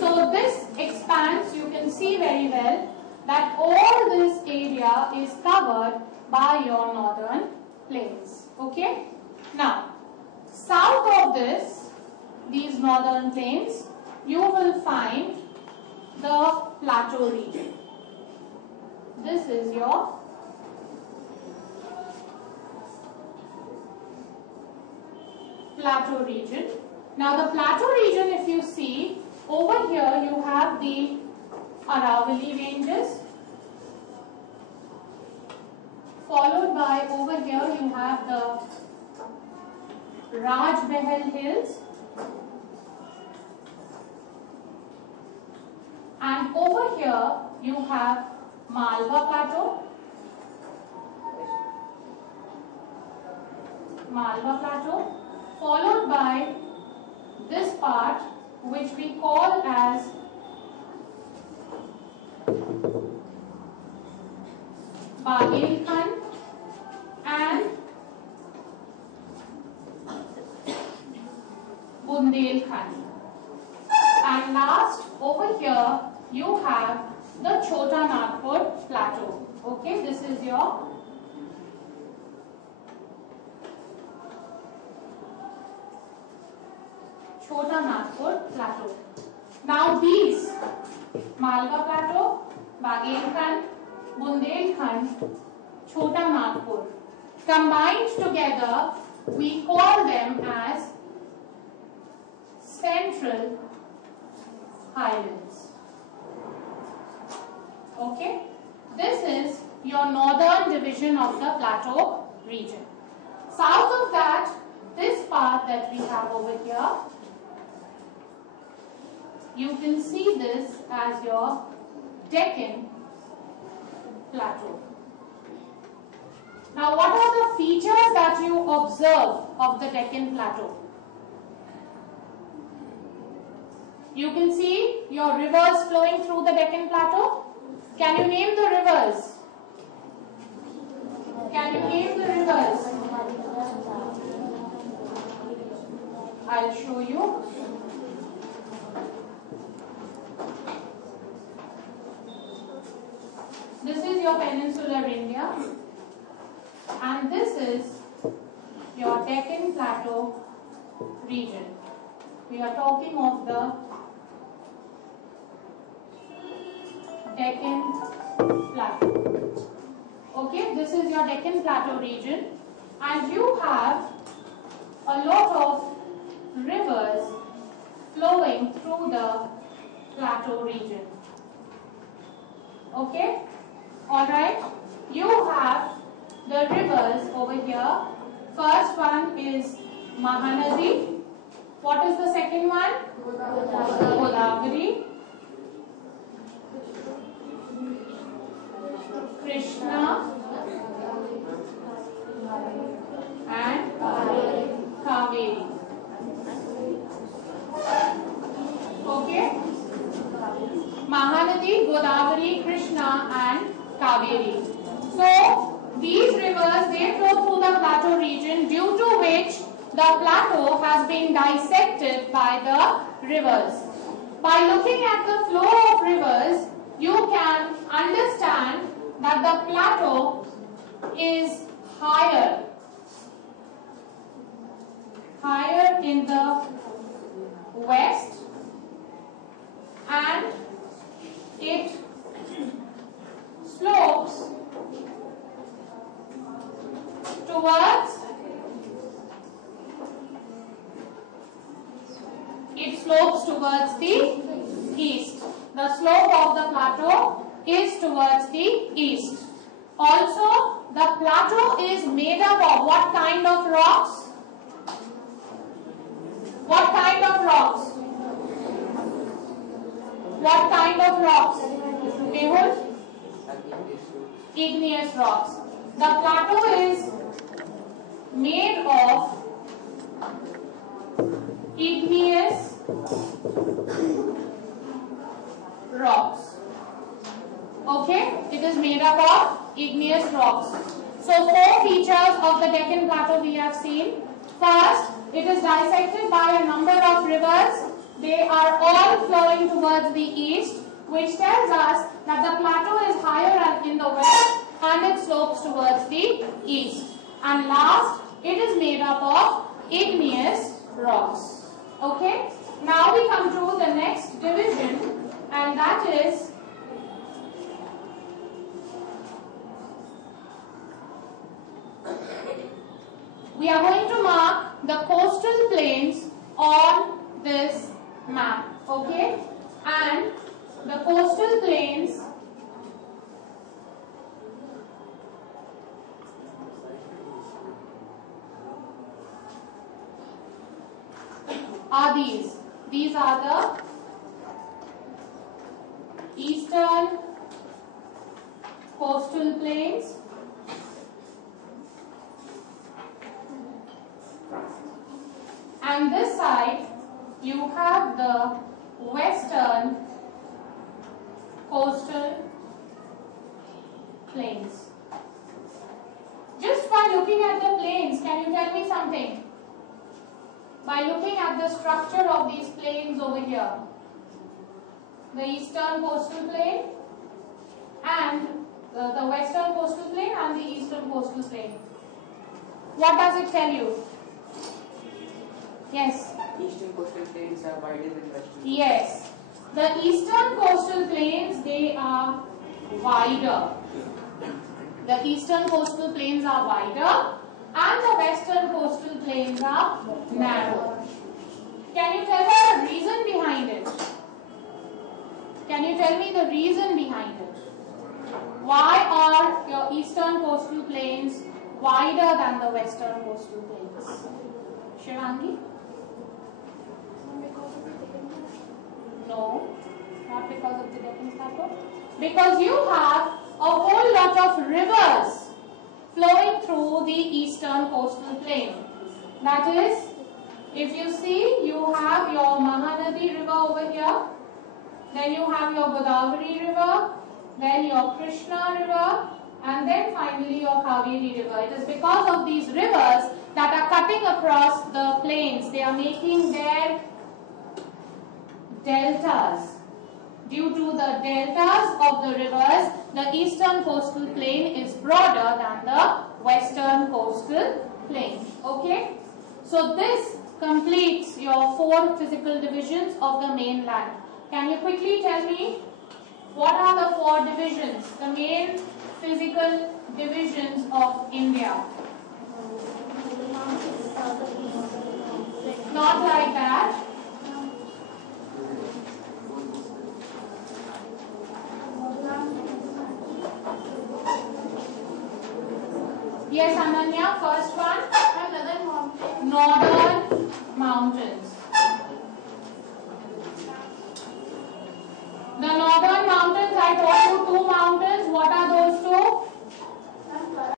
So this expands, you can see very well that all this area is covered by your northern plains. Okay. Now, south of these northern plains, you will find the plateau region. This is your plateau region. Now the plateau region, if you see, over here you have the Aravalli ranges, followed by over here you have the Rajmahal hills, and over here you have Malwa plateau, followed by this part which we call as Bagelkhand and Bundelkhand. And last, over here you have the Chota Nagpur plateau. Okay, this is your Chota Nagpur plateau. Now these Malwa plateau, Bagelkhand, Bundelkhand, Chota Nagpur, combined together we call them as Central Highlands. Okay, this is your northern division of the plateau region. South of that, this part that we have over here, you can see this as your Deccan plateau. Now, what are the features that you observe of the Deccan plateau? You can see your rivers flowing through the Deccan plateau. Can you name the rivers? Can you name the rivers? I'll show you. This is your peninsular India, and this is your Deccan Plateau region. We are talking of the Deccan Plateau. Okay, this is your Deccan Plateau region, and you have a lot of rivers flowing through the plateau region. Okay. Alright, you have the rivers over here. First one is Mahanadi. What is the second one? Godavari, Krishna, and Kaveri. Okay? Mahanadi, Godavari, Krishna, and Kaveri. So these rivers, they flow through the plateau region, due to which the plateau has been dissected by the rivers. By looking at the flow of rivers, you can understand that the plateau is higher in the west, and it slopes towards the east. The slope of the plateau is towards the east. Also, the plateau is made up of what kind of rocks? What kind of rocks? What kind of rocks? Mehul? Igneous rocks. The plateau is made of igneous rocks. Okay, it is made up of igneous rocks. So 4 features of the Deccan Plateau we have seen. First, it is dissected by a number of rivers. They are all flowing going towards the east, which tells us that the plateau is higher in the west and it slopes towards the east. And last, it is made up of igneous rocks. Okay? Now we come to the next division, and that is we are going to mark the coastal plains on this map. Okay? And the coastal plains are these. These are the eastern coastal plains, and this side you have the western coastal plains. Just by looking at the plains, can you tell me something? By looking at the structure of these plains over here, the eastern coastal plain and the western coastal plain and the eastern coastal plain, what does it tell you? Yes? Eastern coastal plains are wider than western. Yes. The eastern coastal plains, they are wider. The eastern coastal plains are wider and the western coastal plains are narrow. Can you tell me the reason behind it? Can you tell me the reason behind it? Why are your eastern coastal plains wider than the western coastal plains? Shivangi? No, not because of the Deccan Plateau. Because you have a whole lot of rivers flowing through the eastern coastal plain. That is, if you see, you have your Mahanadi river over here, then you have your Godavari river, then your Krishna river, and then finally your Kaveri river. It is because of these rivers that are cutting across the plains. They are making their deltas. Due to the deltas of the rivers, the eastern coastal plain is broader than the western coastal plain. Okay? So this completes your 4 physical divisions of the mainland. Can you quickly tell me what are the 4 divisions, the main physical divisions of India? Not like that. Yes, Ananya, first one. Northern mountains. The northern mountains, I told you 2 mountains.